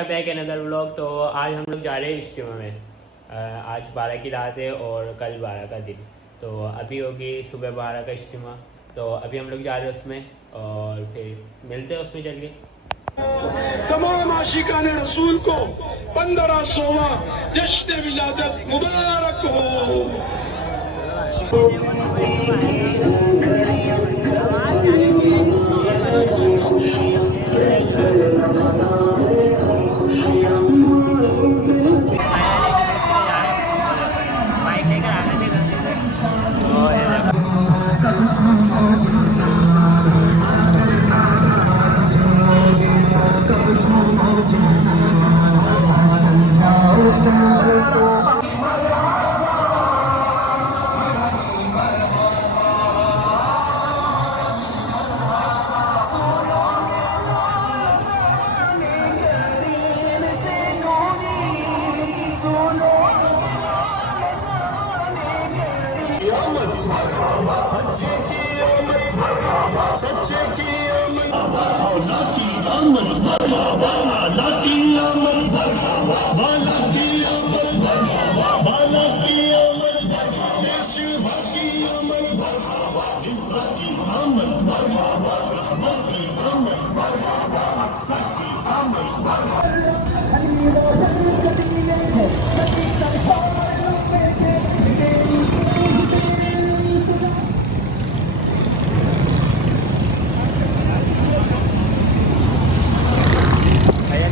Are back another vlog. तो आज हम लोग जा रहे हैं इज्तिमा में। आज 12 की रात है और कल 12 का दिन। तो अभी होगी सुबह 12 का इज्तिमा। तो अभी हम लोग जा रहे हैं उसमें और फिर मिलते हैं उसमें चल के। तमाम आशिकान रसूल को 1500वां जश्न विलादत मुबारक हो।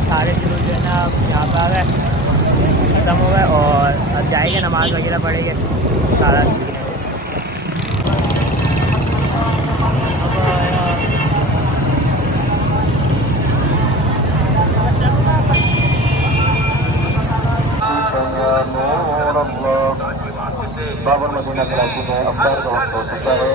सारे जुलूस जो है ना यहाँ पर आ गए, ख़त्म हो गए और अब जाएंगे नमाज़ वगैरह पढ़ेंगे सारा। बाबर मदीना कराची में अफतार का वक्त हो चुका है।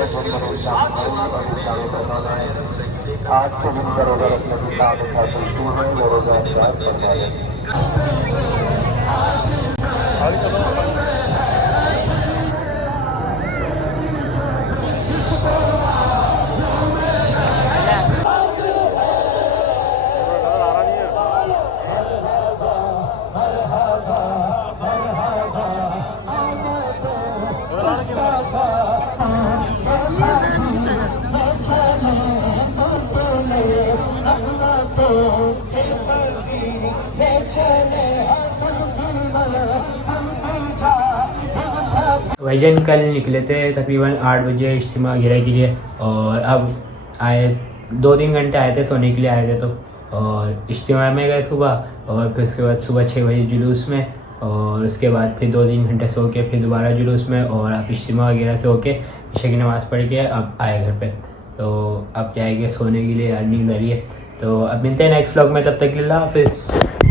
आज के दिन का रोजा रखने की काम उठाती है, वो रोजा अफतार करवा है। भाईजान कल निकले थे तकरीबन 8 बजे इज्तिमा गिरा के लिए और अब आए 2-3 घंटे आए थे, सोने के लिए आए थे। तो और इज्तिमा में गए सुबह और फिर उसके बाद सुबह 6 बजे जुलूस में और उसके बाद फिर 2-3 घंटे सो के फिर दोबारा जुलूस में और अब इज्तिमा वगैरह से होके इशा की नमाज़ पढ़ के अब आए घर पे। तो अब जाएंगे सोने के लिए, नींद आ रही है। तो अब मिलते हैं नेक्स्ट व्लॉग में, तब तक के लिए अल्लाह हाफ़िज़।